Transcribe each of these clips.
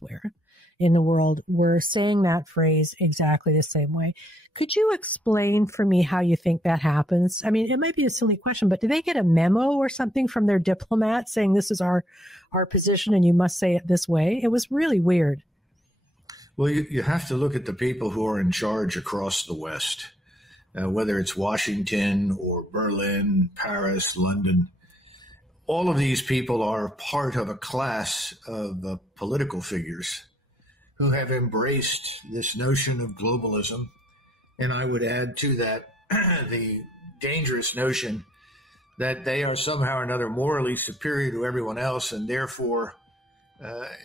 elsewhere in the world were saying that phrase exactly the same way. Could you explain for me how you think that happens? I mean, it might be a silly question, but do they get a memo or something from their diplomat saying this is our position and you must say it this way? It was really weird. Well, you have to look at the people who are in charge across the West, whether it's Washington or Berlin, Paris, London. All of these people are part of a class of political figures who have embraced this notion of globalism. And I would add to that the dangerous notion that they are somehow or another morally superior to everyone else and therefore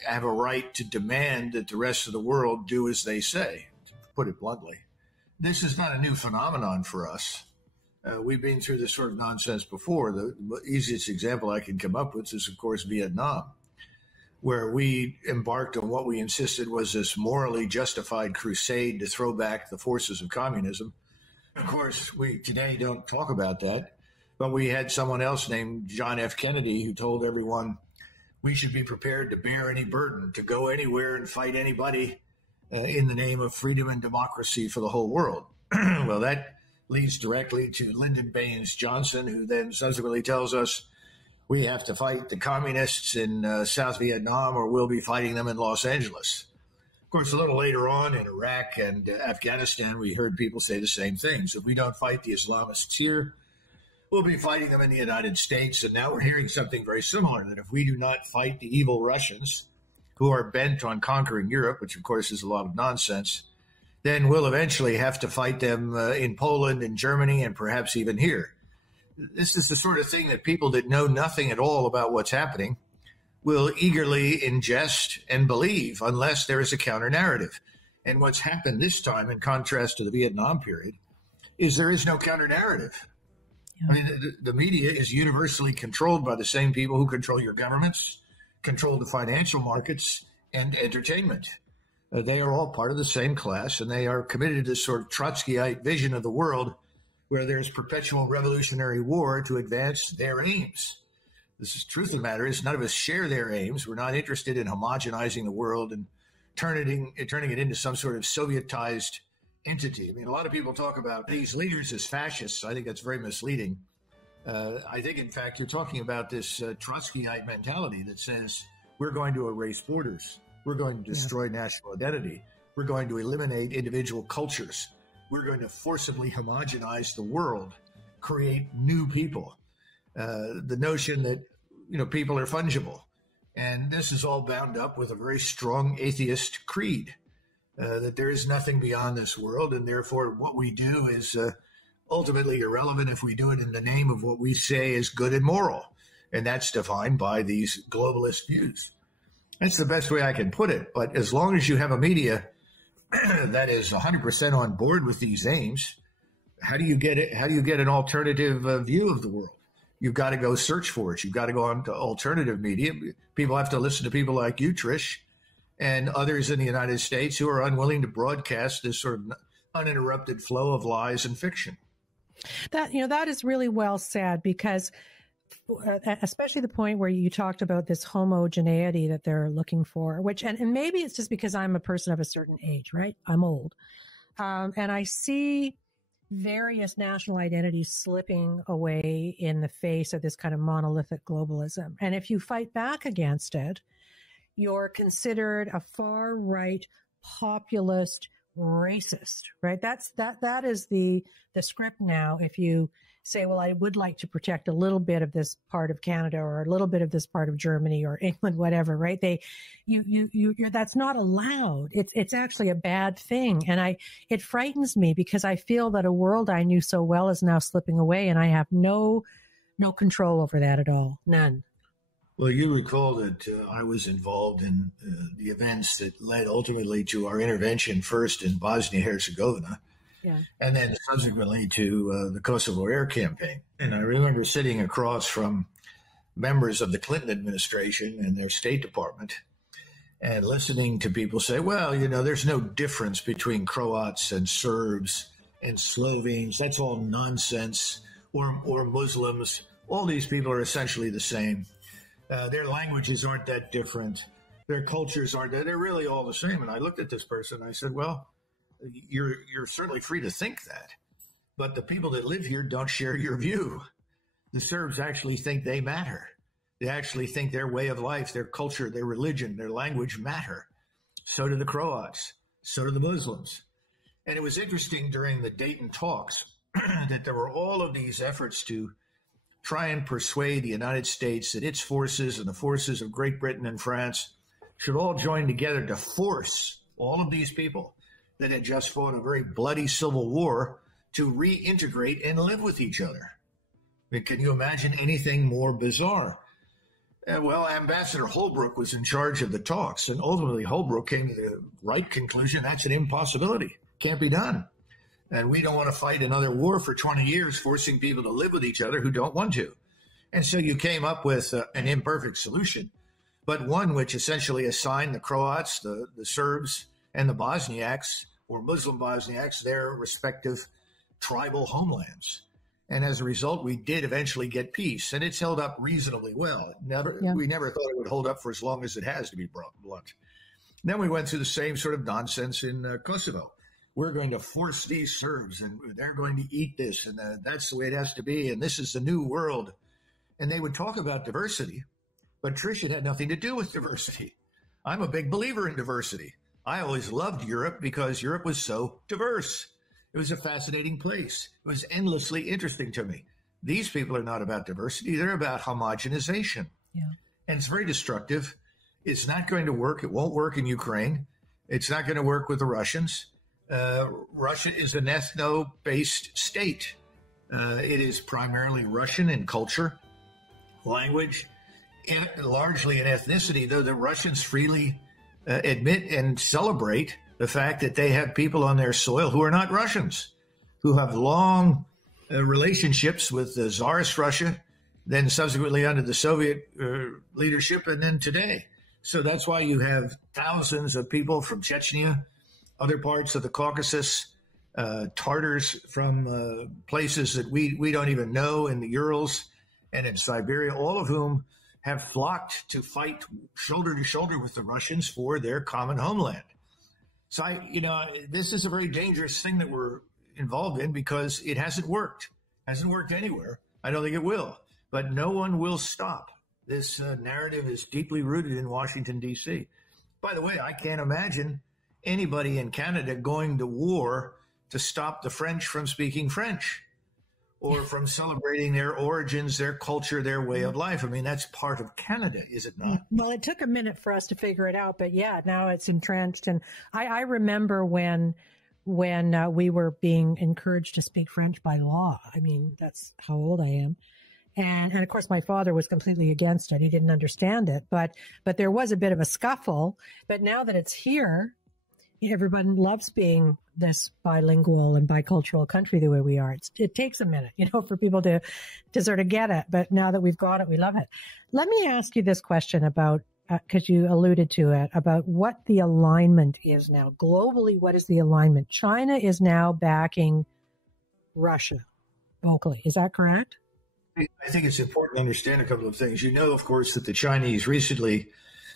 have a right to demand that the rest of the world do as they say, to put it bluntly. This is not a new phenomenon for us. We've been through this sort of nonsense before. The easiest example I can come up with is, of course, Vietnam, where we embarked on what we insisted was this morally justified crusade to throw back the forces of communism. Of course, we today don't talk about that, but we had someone else named John F. Kennedy who told everyone we should be prepared to bear any burden, to go anywhere and fight anybody in the name of freedom and democracy for the whole world. Well, that leads directly to Lyndon Baines Johnson, who then subsequently tells us we have to fight the communists in South Vietnam or we'll be fighting them in Los Angeles. Of course, a little later on in Iraq and Afghanistan, we heard people say the same things. If we don't fight the Islamists here, we'll be fighting them in the United States. And now we're hearing something very similar, that if we do not fight the evil Russians who are bent on conquering Europe, which of course is a lot of nonsense, then we'll eventually have to fight them in Poland and Germany and perhaps even here. This is the sort of thing that people that know nothing at all about what's happening will eagerly ingest and believe unless there is a counter narrative. And what's happened this time, in contrast to the Vietnam period, is there is no counter narrative. Yeah. I mean, the media is universally controlled by the same people who control your governments, control the financial markets, and entertainment. They are all part of the same class, and they are committed to this sort of Trotskyite vision of the world where there's perpetual revolutionary war to advance their aims. This is the truth of the matter is none of us share their aims. We're not interested in homogenizing the world and turning it into some sort of Sovietized entity. I mean, a lot of people talk about these leaders as fascists. I think that's very misleading. I think, in fact, you're talking about this Trotskyite mentality that says we're going to erase borders. We're going to destroy national identity. We're going to eliminate individual cultures. We're going to forcibly homogenize the world, create new people. The notion that, people are fungible. And this is all bound up with a very strong atheist creed, that there is nothing beyond this world. And therefore, what we do is ultimately irrelevant if we do it in the name of what we say is good and moral. And that's defined by these globalist views. That's the best way I can put it. But as long as you have a media that is 100% on board with these aims, how do you get it? How do you get an alternative view of the world? You've got to go search for it. You've got to go on to alternative media. People have to listen to people like you, Trish, and others in the United States who are unwilling to broadcast this sort of uninterrupted flow of lies and fiction. That is really well said, because especially the point where you talked about this homogeneity that they're looking for, and maybe it's just because I'm a person of a certain age, right? I'm old. And I see various national identities slipping away in the face of this kind of monolithic globalism. And if you fight back against it, you're considered a far right populist racist, right? That is the script now. If you say, well, I would like to protect a little bit of this part of Canada or a little bit of this part of Germany or England, whatever, right? That's not allowed. It's actually a bad thing. And it frightens me because I feel that a world I knew so well is now slipping away, and I have no control over that at all. None. Well, you recall that I was involved in the events that led ultimately to our intervention, first in Bosnia-Herzegovina, and then subsequently to the Kosovo Air Campaign. And I remember sitting across from members of the Clinton administration and their State Department and listening to people say, well, there's no difference between Croats and Serbs and Slovenes. That's all nonsense. Or Muslims. All these people are essentially the same. Their languages aren't that different. Their cultures are, they're really all the same. And I looked at this person and I said, well, you're certainly free to think that, but the people that live here don't share your view. The Serbs actually think they matter. They actually think their way of life, their culture, their religion, their language matter. So do the Croats. So do the Muslims. And it was interesting during the Dayton talks that there were all of these efforts to try and persuade the United States that its forces and the forces of Great Britain and France should all join together to force all of these people that had just fought a very bloody civil war to reintegrate and live with each other. I mean, can you imagine anything more bizarre? Well, Ambassador Holbrooke was in charge of the talks, and ultimately Holbrooke came to the right conclusion: that's an impossibility. Can't be done. And we don't want to fight another war for 20 years, forcing people to live with each other who don't want to. And so you came up with an imperfect solution, but one which essentially assigned the Croats, the Serbs, and the Bosniaks, or Muslim Bosniaks, their respective tribal homelands. And as a result, we did eventually get peace, and it's held up reasonably well. We never thought it would hold up for as long as it has, to be blunt. Then we went through the same sort of nonsense in Kosovo. We're going to force these Serbs, and they're going to eat this, and that's the way it has to be, and this is the new world. And they would talk about diversity, but Trish, it had nothing to do with diversity. I'm a big believer in diversity. I always loved Europe because Europe was so diverse. It was a fascinating place. It was endlessly interesting to me. These people are not about diversity. They're about homogenization. Yeah. And it's very destructive. It's not going to work. It won't work in Ukraine. It's not going to work with the Russians. Russia is an ethno-based state. It is primarily Russian in culture, language, and largely in ethnicity, though the Russians freely admit and celebrate the fact that they have people on their soil who are not Russians, who have long relationships with the Tsarist Russia, then subsequently under the Soviet leadership, and then today. So that's why you have thousands of people from Chechnya, other parts of the Caucasus, Tartars from places that we don't even know in the Urals and in Siberia, all of whom have flocked to fight shoulder to shoulder with the Russians for their common homeland. So, this is a very dangerous thing that we're involved in because it hasn't worked. Hasn't worked anywhere. I don't think it will. But no one will stop. This narrative is deeply rooted in Washington, D.C. By the way, I can't imagine anybody in Canada going to war to stop the French from speaking French or from celebrating their origins, their culture, their way of life. I mean, that's part of Canada, is it not? Well, it took a minute for us to figure it out, but yeah, now it's entrenched. And I remember when we were being encouraged to speak French by law. I mean, that's how old I am. And of course, my father was completely against it. He didn't understand it, but there was a bit of a scuffle. But now that it's here, everyone loves being this bilingual and bicultural country the way we are. It takes a minute, for people to sort of get it. But now that we've got it, we love it. Let me ask you this question about, because you alluded to it, about what the alignment is now. Globally, what is the alignment? China is now backing Russia vocally. Is that correct? I think it's important to understand a couple of things. Of course, that the Chinese recently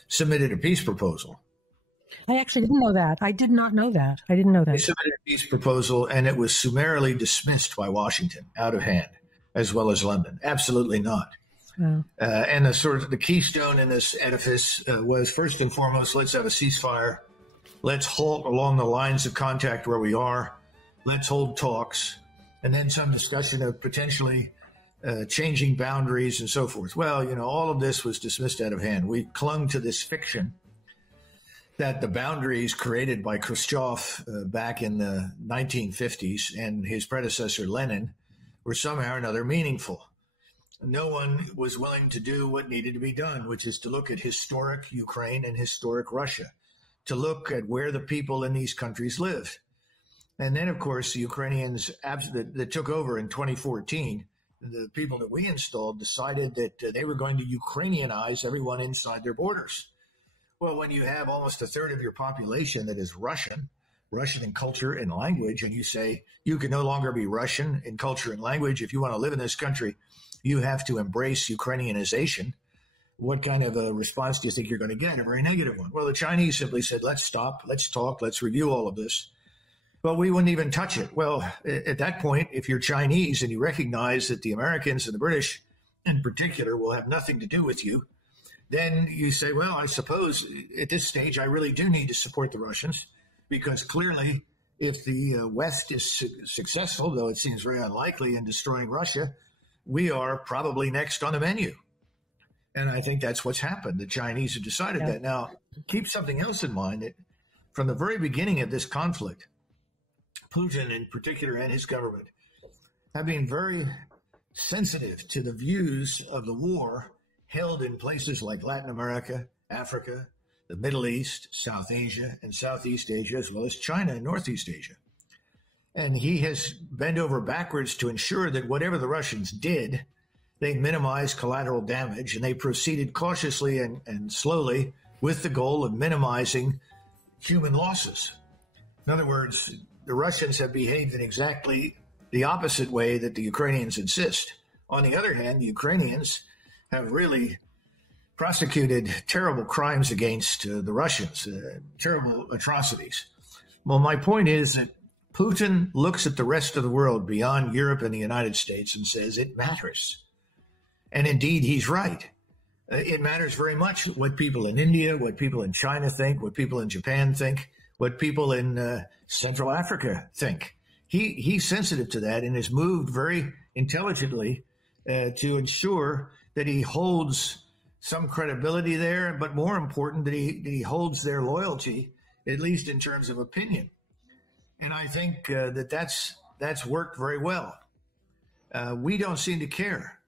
submitted a peace proposal. I actually didn't know that. I did not know that. I didn't know that. They submitted a peace proposal, and it was summarily dismissed by Washington, out of hand, as well as London. Absolutely not. Oh. And the keystone in this edifice was, first and foremost, let's have a ceasefire. Let's halt along the lines of contact where we are. Let's hold talks. And then some discussion of potentially changing boundaries and so forth. Well, all of this was dismissed out of hand. We clung to this fiction that the boundaries created by Khrushchev back in the 1950s and his predecessor Lenin were somehow or another meaningful. No one was willing to do what needed to be done, which is to look at historic Ukraine and historic Russia, to look at where the people in these countries lived. And then, of course, the Ukrainians that took over in 2014, the people that we installed decided that they were going to Ukrainianize everyone inside their borders. Well, when you have almost a third of your population that is Russian in culture and language, and you say you can no longer be Russian in culture and language, if you want to live in this country, you have to embrace Ukrainianization, what kind of a response do you think you're going to get? A very negative one. Well, the Chinese simply said, let's stop, let's talk, let's review all of this. But we wouldn't even touch it. Well, at that point, if you're Chinese and you recognize that the Americans and the British in particular will have nothing to do with you, then you say, well, I suppose at this stage, I really do need to support the Russians, because clearly if the West is successful, though it seems very unlikely, in destroying Russia, we are probably next on the menu. And I think that's what's happened. The Chinese have decided that. Now, keep something else in mind, that from the very beginning of this conflict, Putin in particular and his government have been very sensitive to the views of the war held in places like Latin America, Africa, the Middle East, South Asia, and Southeast Asia, as well as China and Northeast Asia. And he has bent over backwards to ensure that whatever the Russians did, they minimized collateral damage, and they proceeded cautiously and slowly with the goal of minimizing human losses. In other words, the Russians have behaved in exactly the opposite way that the Ukrainians insist. On the other hand, the Ukrainians have really prosecuted terrible crimes against the Russians, terrible atrocities. Well, my point is that Putin looks at the rest of the world beyond Europe and the United States and says it matters. And indeed, he's right. It matters very much what people in India, what people in China think, what people in Japan think, what people in Central Africa think. He's sensitive to that and has moved very intelligently to ensure that he holds some credibility there, but more important, that he holds their loyalty, at least in terms of opinion. And I think that's worked very well. We don't seem to care.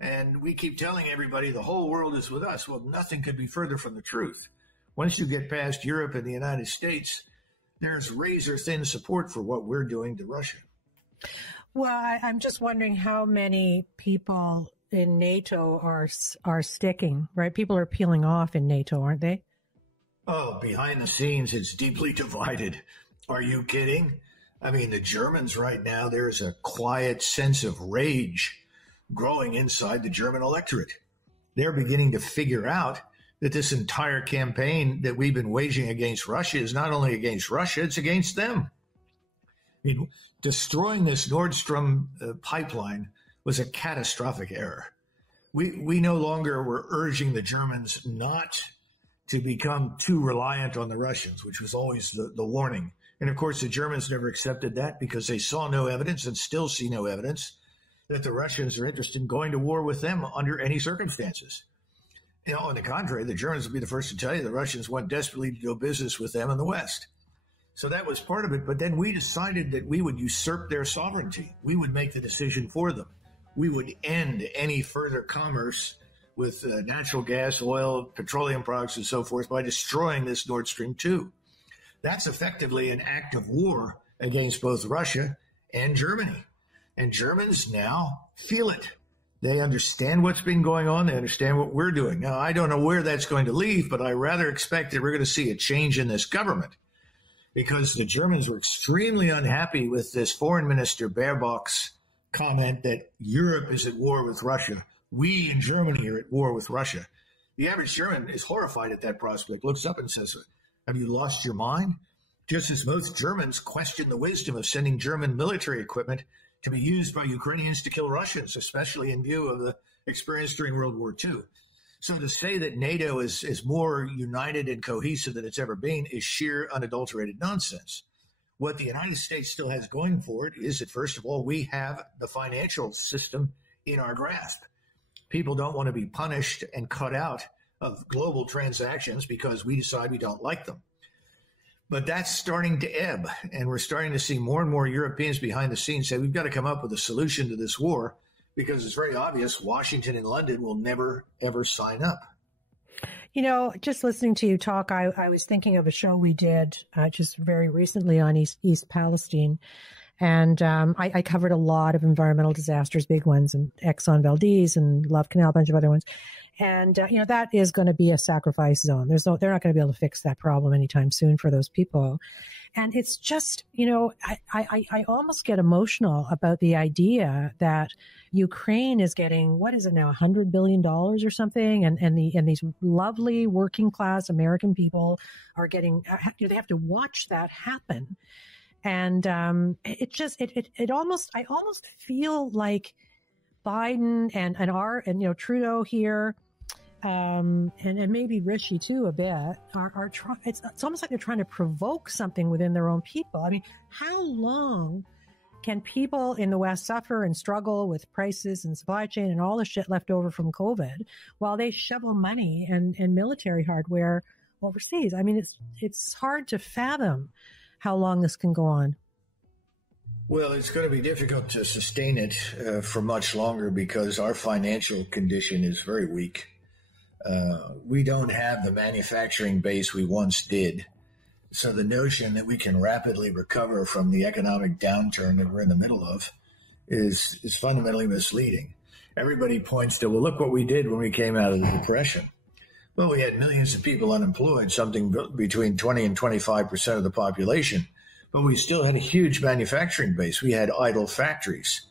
And we keep telling everybody the whole world is with us. Well, nothing could be further from the truth. Once you get past Europe and the United States, there's razor thin support for what we're doing to Russia. Well, I'm just wondering how many people in NATO are sticking, right? People are peeling off in NATO, aren't they? Oh, behind the scenes, it's deeply divided. Are you kidding? I mean, the Germans right now, there's a quiet sense of rage growing inside the German electorate. They're beginning to figure out that this entire campaign that we've been waging against Russia is not only against Russia, it's against them. I mean, destroying this Nord Stream pipeline was a catastrophic error. We no longer were urging the Germans not to become too reliant on the Russians, which was always the warning. And of course, the Germans never accepted that because they saw no evidence and still see no evidence that the Russians are interested in going to war with them under any circumstances. You know, on the contrary, the Germans will be the first to tell you the Russians want desperately to do business with them in the West. So that was part of it. But then we decided that we would usurp their sovereignty. We would make the decision for them. We would end any further commerce with natural gas, oil, petroleum products, and so forth by destroying this Nord Stream 2. That's effectively an act of war against both Russia and Germany. And Germans now feel it. They understand what's been going on. They understand what we're doing. Now, I don't know where that's going to leave, but I rather expect that we're going to see a change in this government, because the Germans were extremely unhappy with this Foreign Minister Baerbock's comment that Europe is at war with Russia. We in Germany are at war with Russia. The average German is horrified at that prospect, looks up and says, have you lost your mind? Just as most Germans question the wisdom of sending German military equipment to be used by Ukrainians to kill Russians, especially in view of the experience during World War II. So to say that NATO is more united and cohesive than it's ever been is sheer unadulterated nonsense. What the United States still has going for it is that, first of all, we have the financial system in our grasp. People don't want to be punished and cut out of global transactions because we decide we don't like them. But that's starting to ebb, and we're starting to see more and more Europeans behind the scenes say we've got to come up with a solution to this war, because it's very obvious Washington and London will never, ever sign up. You know, just listening to you talk, I was thinking of a show we did just very recently on East Palestine. And I covered a lot of environmental disasters, big ones, and Exxon Valdez and Love Canal, a bunch of other ones. And, that is going to be a sacrifice zone. They're not going to be able to fix that problem anytime soon for those people. And it's just, I almost get emotional about the idea that Ukraine is getting, what is it now, $100 billion or something? And these lovely working class American people are getting, they have to watch that happen. And I almost feel like Biden and Trudeau here, and maybe Rishi too a bit, are trying. It's almost like they're trying to provoke something within their own people. I mean, how long can people in the West suffer and struggle with prices and supply chain and all the shit left over from COVID while they shovel money and military hardware overseas? I mean, it's hard to fathom how long this can go on. Well, it's going to be difficult to sustain it for much longer because our financial condition is very weak. We don't have the manufacturing base we once did. So the notion that we can rapidly recover from the economic downturn that we're in the middle of is fundamentally misleading. Everybody points to, well, look what we did when we came out of the Depression. Well, we had millions of people unemployed, something between 20 and 25% of the population. But we still had a huge manufacturing base. We had idle factories.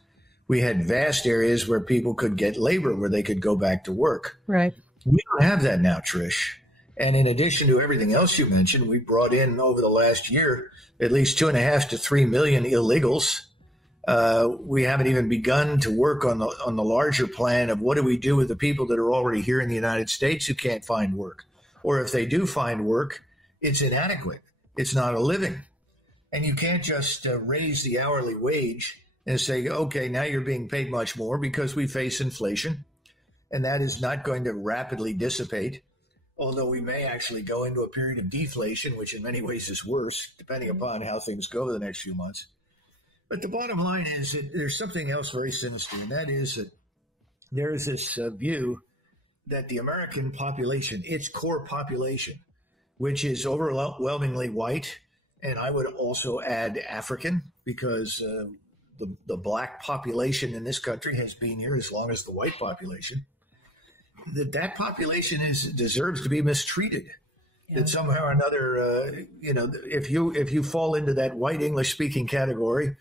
We had vast areas where people could get labor, where they could go back to work. Right. We don't have that now, Trish. And in addition to everything else you mentioned, we brought in over the last year at least 2.5 to 3 million illegals. We haven't even begun to work on the larger plan of what do we do with the people that are already here in the United States who can't find work, or if they do find work, it's inadequate. It's not a living, and you can't just raise the hourly wage and say, okay, now you're being paid much more, because we face inflation, and that is not going to rapidly dissipate. Although we may actually go into a period of deflation, which in many ways is worse, depending upon how things go the next few months. But the bottom line is that there's something else very sinister, and that is that there is this view that the American population, its core population, which is overwhelmingly white, and I would also add African, because the black population in this country has been here as long as the white population, that population deserves to be mistreated. Yeah. That somehow or another, if you fall into that white English speaking category,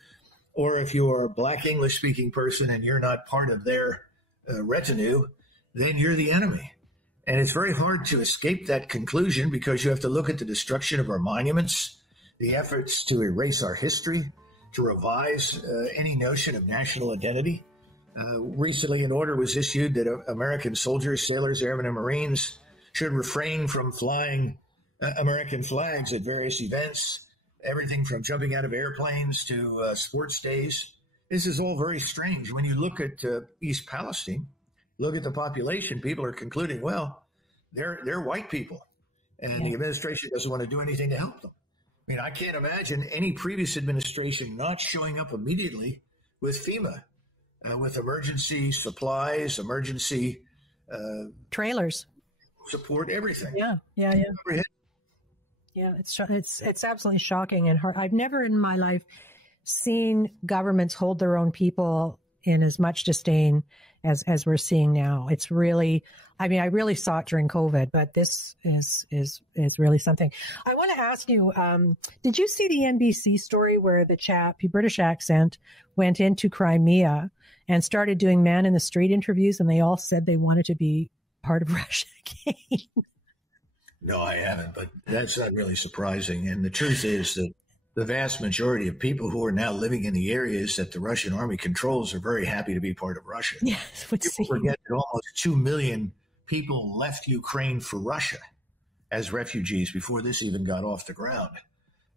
or if you are a black English speaking person and you're not part of their retinue, then you're the enemy. And it's very hard to escape that conclusion, because you have to look at the destruction of our monuments, the efforts to erase our history, to revise any notion of national identity. Recently, an order was issued that American soldiers, sailors, airmen, and Marines should refrain from flying American flags at various events, everything from jumping out of airplanes to sports days. This is all very strange. When you look at East Palestine, look at the population, people are concluding, well, they're white people, and the administration doesn't want to do anything to help them. I mean, I can't imagine any previous administration not showing up immediately with FEMA, with emergency supplies, emergency trailers, support, everything. Yeah. It's absolutely shocking and hard. I've never in my life seen governments hold their own people in as much disdain as we're seeing now. It's really, I really saw it during COVID, but this is really something. I want to ask you, did you see the NBC story where the chap, British accent, went into Crimea and started doing man in the street interviews, and they all said they wanted to be part of Russia again? No, I haven't, but that's not really surprising. And the truth is that the vast majority of people who are now living in the areas that the Russian army controls are very happy to be part of Russia. Yes, people forget that almost 2 million people left Ukraine for Russia as refugees before this even got off the ground.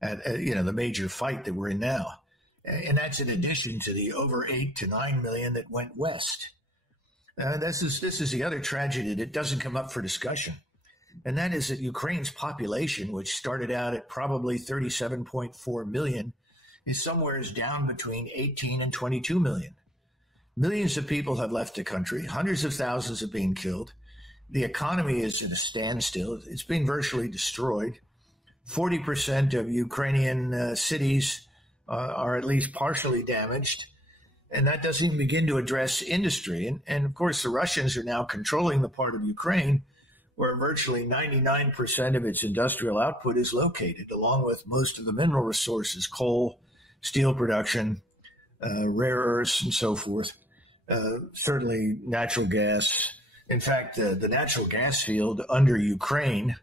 The major fight that we're in now. And that's in addition to the over 8 to 9 million that went west. This is the other tragedy that doesn't come up for discussion. And that is that Ukraine's population, which started out at probably 37.4 million, is somewhere down between 18 and 22 million. Millions of people have left the country. Hundreds of thousands have been killed. The economy is in a standstill. It's been virtually destroyed. 40% of Ukrainian cities are at least partially damaged. And that doesn't even begin to address industry. And of course, the Russians are now controlling the part of Ukraine where virtually 99% of its industrial output is located, along with most of the mineral resources, coal, steel production, rare earths, and so forth. Certainly natural gas. In fact, the natural gas field under Ukraine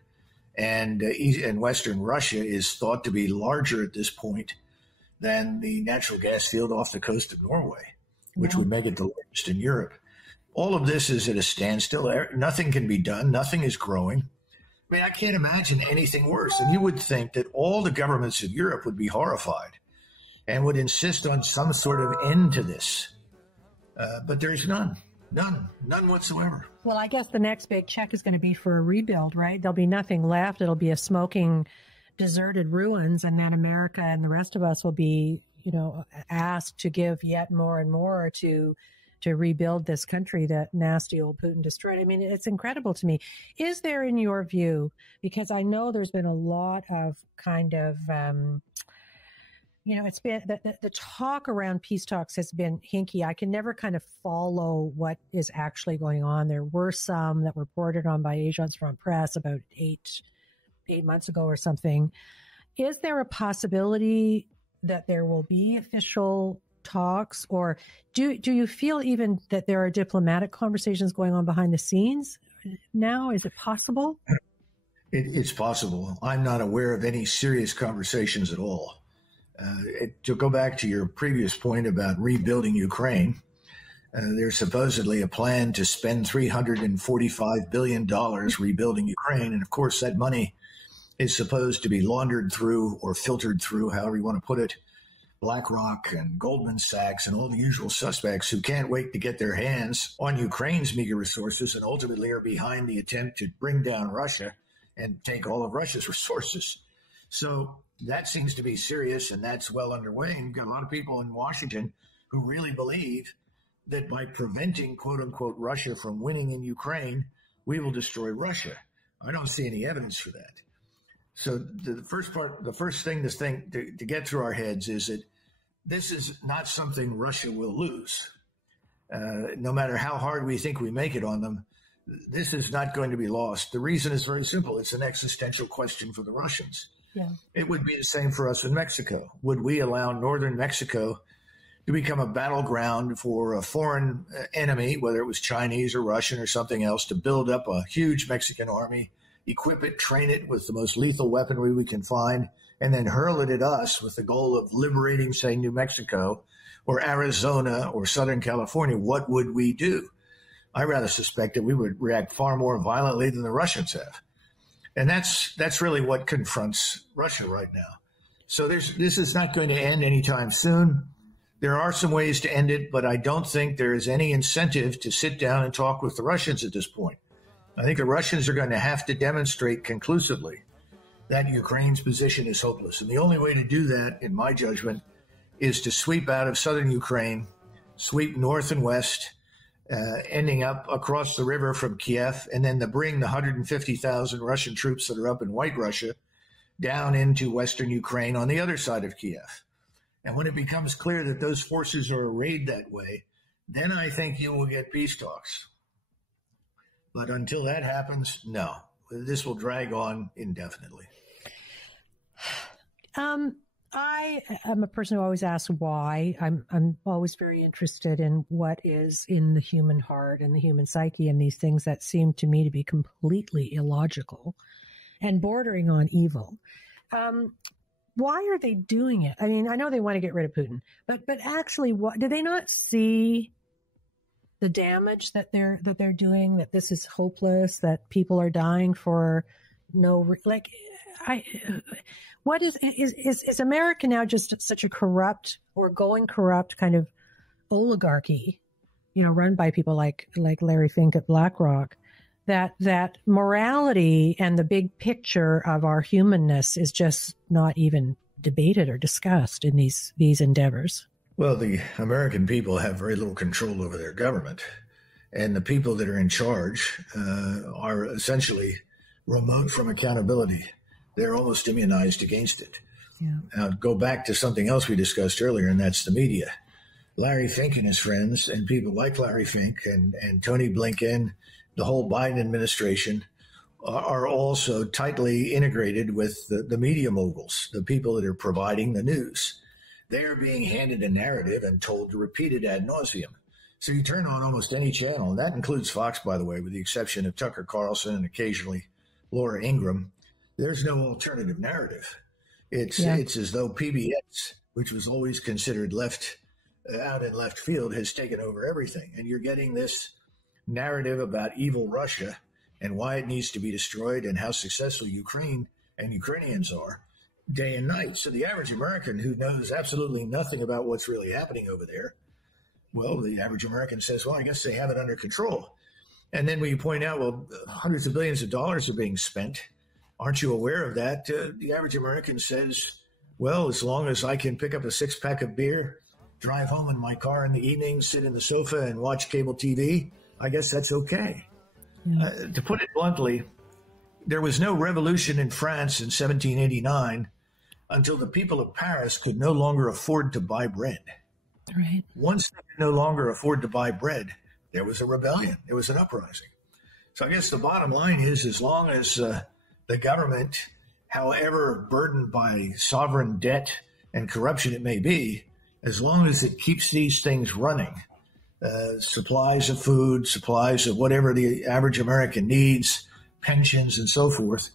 and Western Russia is thought to be larger at this point than the natural gas field off the coast of Norway, which would make it the largest in Europe. All of this is at a standstill. Nothing can be done. Nothing is growing. I mean, I can't imagine anything worse. And you would think that all the governments of Europe would be horrified and would insist on some sort of end to this. But there's none whatsoever. Well, I guess the next big check is going to be for a rebuild, right? There'll be nothing left. It'll be a smoking, deserted ruins, and then America and the rest of us will be, asked to give yet more and more to rebuild this country that nasty old Putin destroyed. I mean, it's incredible to me. Is there, in your view, because I know there's been a lot of kind of, it's been the talk around peace talks has been hinky. I can never kind of follow what is actually going on. There were some that were reported on by Agence France-Presse about eight months ago or something. Is there a possibility that there will be official talks, or do you feel even that there are diplomatic conversations going on behind the scenes now? Is it possible? It's possible. I'm not aware of any serious conversations at all. To go back to your previous point about rebuilding Ukraine, there's supposedly a plan to spend $345 billion rebuilding Ukraine. And of course, that money is supposed to be laundered through or filtered through, however you want to put it, BlackRock and Goldman Sachs and all the usual suspects who can't wait to get their hands on Ukraine's meager resources and ultimately are behind the attempt to bring down Russia and take all of Russia's resources. So that seems to be serious, and that's well underway. And you've got a lot of people in Washington who really believe that by preventing, quote unquote, Russia from winning in Ukraine, we will destroy Russia. I don't see any evidence for that. So the first thing to get through our heads is that this is not something Russia will lose. No matter how hard we think we make it on them, this is not going to be lost. The reason is very simple. It's an existential question for the Russians. Yeah. It would be the same for us in Mexico. Would we allow northern Mexico to become a battleground for a foreign enemy, whether it was Chinese or Russian or something else, to build up a huge Mexican army, equip it, train it with the most lethal weaponry we can find, and then hurl it at us with the goal of liberating, say, New Mexico or Arizona or Southern California? What would we do? I rather suspect that we would react far more violently than the Russians have. And that's really what confronts Russia right now. So this is not going to end anytime soon. There are some ways to end it, but I don't think there is any incentive to sit down and talk with the Russians at this point. I think the Russians are going to have to demonstrate conclusively that Ukraine's position is hopeless. And the only way to do that, in my judgment, is to sweep out of southern Ukraine, sweep north and west, ending up across the river from Kiev, and then to bring the 150,000 Russian troops that are up in White Russia down into western Ukraine on the other side of Kiev. And when it becomes clear that those forces are arrayed that way, then I think you will get peace talks. But until that happens, no, this will drag on indefinitely. I am a person who always asks why. I'm always very interested in what is in the human heart and the human psyche and these things that seem to me to be completely illogical and bordering on evil. Why are they doing it? I mean, I know they want to get rid of Putin, but actually, what do they not see the damage that they're doing? That this is hopeless. That people are dying for no what is America now just such a corrupt or going corrupt kind of oligarchy, run by people like Larry Fink at BlackRock, that morality and the big picture of our humanness is just not even debated or discussed in these endeavors? Well, the American people have very little control over their government, and the people that are in charge are essentially remote from accountability. They're almost immunized against it. Yeah. Now, go back to something else we discussed earlier, and that's the media. Larry Fink and his friends and people like Larry Fink and Tony Blinken, the whole Biden administration are also tightly integrated with the media moguls, the people that are providing the news. They are being handed a narrative and told to repeat it ad nauseum. So you turn on almost any channel, and that includes Fox, by the way, with the exception of Tucker Carlson and occasionally Laura Ingraham. There's no alternative narrative. It's as though PBS, which was always considered out in left field, has taken over everything. And you're getting this narrative about evil Russia and why it needs to be destroyed and how successful Ukraine and Ukrainians are day and night. So the average American who knows absolutely nothing about what's really happening over there, well, the average American says, well, I guess they have it under control. And then when you point out, well, hundreds of billions of dollars are being spent, aren't you aware of that? The average American says, well, as long as I can pick up a six-pack of beer, drive home in my car in the evening, sit in the sofa and watch cable TV, I guess that's okay. To put it bluntly, there was no revolution in France in 1789 until the people of Paris could no longer afford to buy bread. Right. Once they could no longer afford to buy bread, there was a rebellion. There was an uprising. So I guess the bottom line is, as long as the government, however burdened by sovereign debt and corruption it may be, as long as it keeps these things running, supplies of food, supplies of whatever the average American needs, pensions and so forth,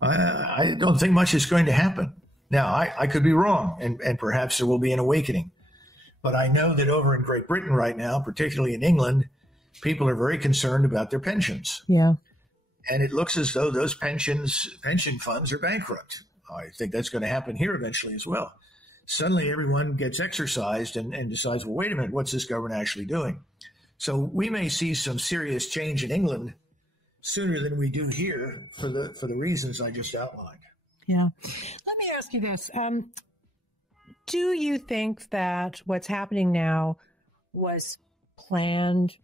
I don't think much is going to happen. Now, I could be wrong, and perhaps there will be an awakening. But I know that over in Great Britain right now, particularly in England, people are very concerned about their pensions. Yeah. And it looks as though those pension funds are bankrupt. I think that's going to happen here eventually as well. Suddenly everyone gets exercised and decides, well, wait a minute, what's this government actually doing? So we may see some serious change in England sooner than we do here for the reasons I just outlined. Yeah. Let me ask you this. Do you think that what's happening now was planned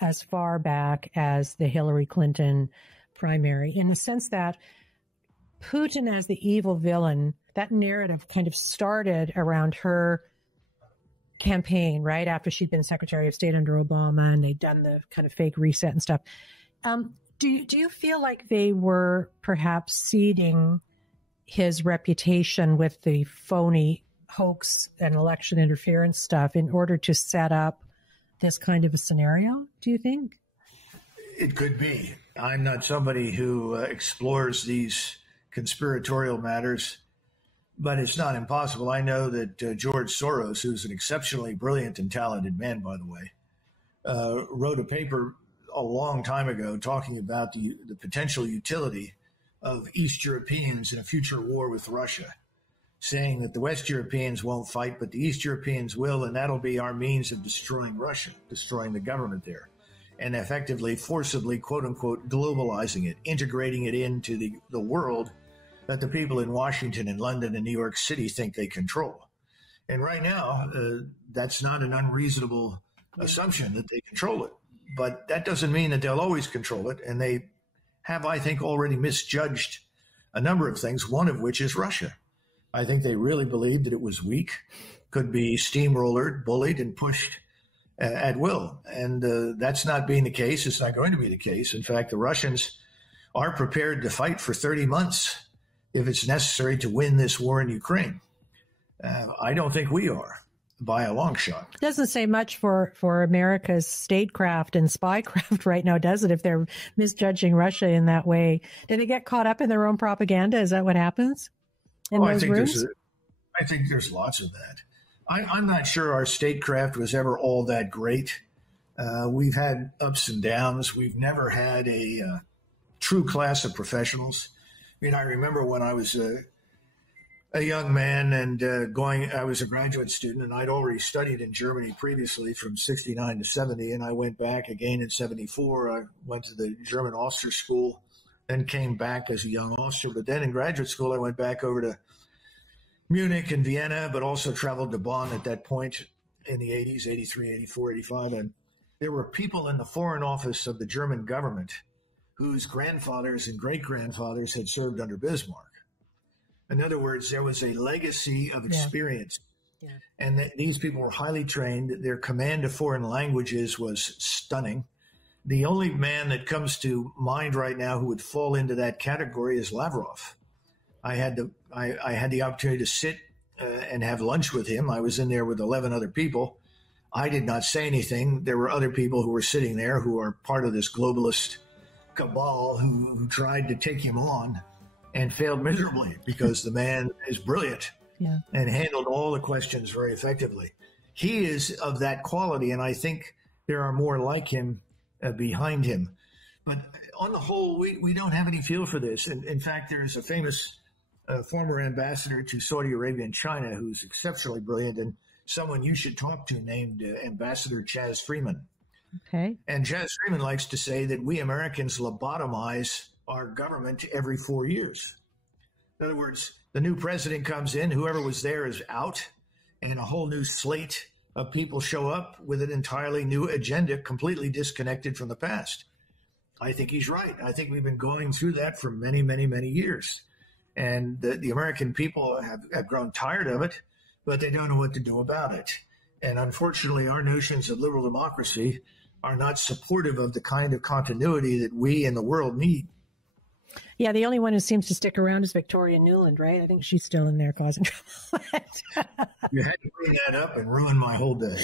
as far back as the Hillary Clinton primary, in the sense that Putin as the evil villain, that narrative kind of started around her campaign, right after she'd been Secretary of State under Obama and they'd done the kind of fake reset and stuff. Do you feel like they were perhaps seeding his reputation with the phony hoax and election interference stuff in order to set up this kind of a scenario, do you think? It could be. I'm not somebody who explores these conspiratorial matters, but it's not impossible. I know that George Soros, who's an exceptionally brilliant and talented man, by the way, wrote a paper a long time ago talking about the potential utility of East Europeans in a future war with Russia, saying that the West Europeans won't fight, but the East Europeans will, and that'll be our means of destroying Russia, destroying the government there, and effectively, forcibly, quote unquote, globalizing it, integrating it into the world that the people in Washington and London and New York City think they control. And right now, that's not an unreasonable assumption that they control it. But that doesn't mean that they'll always control it. And they have, I think, already misjudged a number of things, one of which is Russia. I think they really believed that it was weak, could be steamrollered, bullied, and pushed at will. And that's not being the case. It's not going to be the case. In fact, the Russians are prepared to fight for 30 months if it's necessary to win this war in Ukraine. I don't think we are, by a long shot. Doesn't say much for America's statecraft and spycraft right now, does it, if they're misjudging Russia in that way? Do they get caught up in their own propaganda? Is that what happens in those rooms? I think there's lots of that. I'm not sure our statecraft was ever all that great. We've had ups and downs. We've never had a true class of professionals. I mean, I remember when I was a young man and I was a graduate student, and I'd already studied in Germany previously from 69 to 70, and I went back again in 74. I went to the German officer school, then came back as a young officer. But then in graduate school, I went back over to Munich and Vienna, but also traveled to Bonn at that point in the 80s, 83, 84, 85. And there were people in the Foreign Office of the German government whose grandfathers and great-grandfathers had served under Bismarck. In other words, there was a legacy of experience And these people were highly trained. Their command of foreign languages was stunning. The only man that comes to mind right now who would fall into that category is Lavrov. I had the opportunity to sit and have lunch with him. I was in there with 11 other people. I did not say anything. There were other people who were sitting there who are part of this globalist cabal who tried to take him on and failed miserably because the man is brilliant and handled all the questions very effectively. He is of that quality, and I think there are more like him behind him. But on the whole, we don't have any feel for this. And in fact, there's a famous former ambassador to Saudi Arabia and China who's exceptionally brilliant and someone you should talk to named Ambassador Chaz Freeman. Okay. And Chaz Freeman likes to say that we Americans lobotomize our government every 4 years. In other words, the new president comes in, whoever was there is out, and a whole new slate of people show up with an entirely new agenda, completely disconnected from the past. I think he's right. I think we've been going through that for many, many, many years. And the American people have grown tired of it, but they don't know what to do about it. And unfortunately, our notions of liberal democracy are not supportive of the kind of continuity that we in the world need. Yeah, the only one who seems to stick around is Victoria Nuland, right? I think she's still in there causing trouble. You had to bring that up and ruin my whole day.